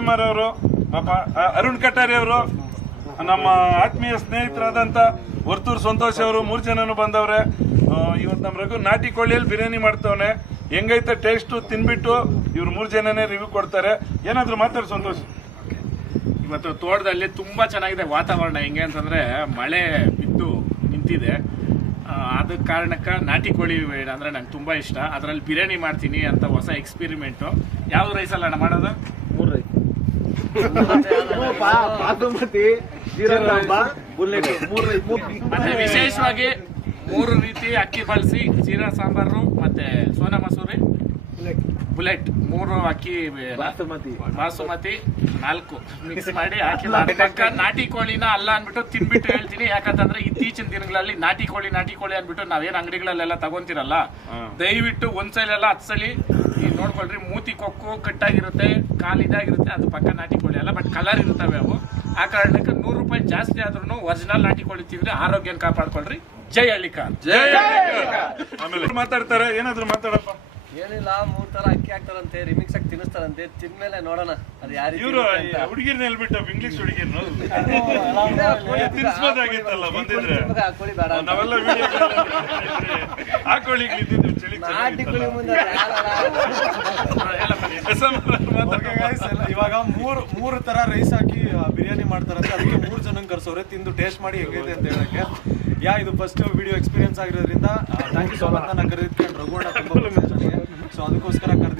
ಅವರು ಪಾಪ ಅರುಣ್ ಕಟಾರಿ ಅವರು ನಮ್ಮ ಆತ್ಮೀಯ ಸ್ನೇಹಿತರಾದಂತ ವರ್ತೂರ್ ಸಂತೋಷ್ ಅವರು 3 ಜನನು ಬಂದವ್ರೆ. ಇವತ್ತು ನಮ್ಮ ರಘು ನಾಟಿ ಕೋಳಿಯಲ್ಲಿ ಬಿರಿಯಾನಿ ಮಾಡ್ತವನೆ. ಹೆಂಗೈತೆ ಟೇಸ್ಟ್ ತಿನ್ಬಿಟ್ಟು ಇವ್ರು 3 ಜನನೇ ರಿವ್ಯೂ ಕೊಡ್ತಾರೆ. ಏನಾದ್ರು ಮಾತಾಡಿ ಸಂತೋಷ್. ಇವತ್ತು ತೋಟದಲ್ಲಿ ತುಂಬಾ ಚೆನ್ನಾಗಿದೆ ವಾತಾವರಣ. ಹೆಂಗೆ ಅಂತಂದ್ರೆ ಮಳೆ ಬಿದ್ದು ನಿಂತಿದೆ. ಅದ ಕಾರಣಕ್ಕೆ ನಾಟಿ ಕೋಳಿ ಅಂದ್ರೆ ನಂಗೆ ತುಂಬಾ ಇಷ್ಟ. ಅದರಲ್ಲಿ ಬಿರಿಯಾನಿ ಮಾಡ್ತೀನಿ ಅಂತ ಹೊಸ ಎಕ್ಸ್ಪೆರಿಮೆಂಟು. ಯಾವ ರೈಸ್ ಅಲ್ಲ ಅಣ್ಣ ಮಾಡೋದು? 3 ರೈಸ್ ಮತ್ತೆ ವಿಶೇಷವಾಗಿ 3 ರೀತಿ ಅಕ್ಕಿ ಬಳಸಿ ಜೀರಾ ಸಾಂಬಾರು ಮತ್ತೆ ಸೋನಾ ಮಸೂರಿ ಬುಲೆಟ್ 3 ಅಕ್ಕಿ ಬಾಸುಮತಿ 4 ಮಿಕ್ಸ್ ಮಾಡಿ ಹಾಕಿ ಪಕ್ಕ ನಾಟಿ ಕೋಳಿನ ಅಲ್ಲ ಅನ್ಬಿಟ್ಟು ತಿನ್ಬಿಟ್ಟು ಹೇಳ್ತೀನಿ. ಯಾಕಂತಂದ್ರೆ ಇತ್ತೀಚಿನ ದಿನಗಳಲ್ಲಿ ನಾಟಿ ಕೋಳಿ ಅನ್ಬಿಟ್ಟು ನಾವೇನ್ ಅಂಗಡಿಗಳಲ್ಲೆಲ್ಲ ತಗೊಂತಿರಲ್ಲ, ದಯವಿಟ್ಟು ಒಂದ್ಸಲೆಲ್ಲ 10 ಸಲ ನೋಡ್ಕೊಳ್ರಿ. ಮೂತಿ ಕೊಕ್ಕು ಕಟ್ಟಾಗಿರುತ್ತೆ, ಕಾಲು ಇದಾಗಿರುತ್ತೆ, ಅದು ಪಕ್ಕ ನಾಟಿ ಕೋಳಿ ಅಲ್ಲ, ಬಟ್ ಕಲರ್ ಇರ್ತವೆ ಅವು. ಆ ಕಾರಣಕ್ಕೆ 100 ರೂಪಾಯಿ ಜಾಸ್ತಿ ಆದ್ರೂ ಒರಿಜಿನಲ್ ನಾಟಿ ಕೋಳಿ ತಿಂದ್ರೆ ಆರೋಗ್ಯನ ಕಾಪಾಡ್ಕೊಳ್ರಿ. ಜೈ ಹಳ್ಳಿಕಾರ್. ಆಮೇಲೆ ಮಾತಾಡ್ತಾರೆ. ಏನಾದ್ರು ಮಾತಾಡಪ್ಪ. ಏನಿಲ್ಲ, 3 ತರ ಅಕ್ಕಿ ಹಾಕ್ತಾರಂತೆ, ರಿಮಿಕ್ಸ್ ಆಗಿ ತಿನ್ನಿಸ್ತಾರಂತೆ. ತಿನ್ಮೇಲೆ ನೋಡೋಣ ಅದು ಯಾರು. ಇವರು ಹುಡುಗಿರ್ನ ಹೇಳ್ಬಿಟ್ಟು ಇಂಗ್ಲಿಷ್ ಹುಡುಗಿರ್ನ ತಿನ್ಸ್ಬೋದಾಗಿತ್ತಲ್ಲ ಬಂದಿದ್ರೆ. ನಾವೆಲ್ಲ ಆ ಕೋಳಿಗೆ ನಿಂತಿದ್ದು ಚಳಿ. ಇವಾಗ 3 ತರ ರೈಸ್ ಹಾಕಿ ಬಿರಿಯಾನಿ ಮಾಡ್ತಾರಂತೆ. ಅದಕ್ಕೆ 3 ಜನಂಗ್ ಕರ್ಸೋರೆ. ತಿಂದು ಟೇಸ್ಟ್ ಮಾಡಿ ಹೆಂಗೈತೆ ಅಂತ ಹೇಳಕ್ಕೆ. ಇದು ಫಸ್ಟ್ ವಿಡಿಯೋ ಎಕ್ಸ್ಪೀರಿಯನ್ಸ್ ಆಗಿರೋದ್ರಿಂದ ಥ್ಯಾಂಕ್ ಯು ಸೊ ಮಚ್. ನಾನು ಕರೆದಿದ್ಕೊಂಡು ರಘುವಣ್ಣ ತುಂಬಾ ಸೊ ಅದಕ್ಕೋಸ್ಕರ ಕರೆದಿ.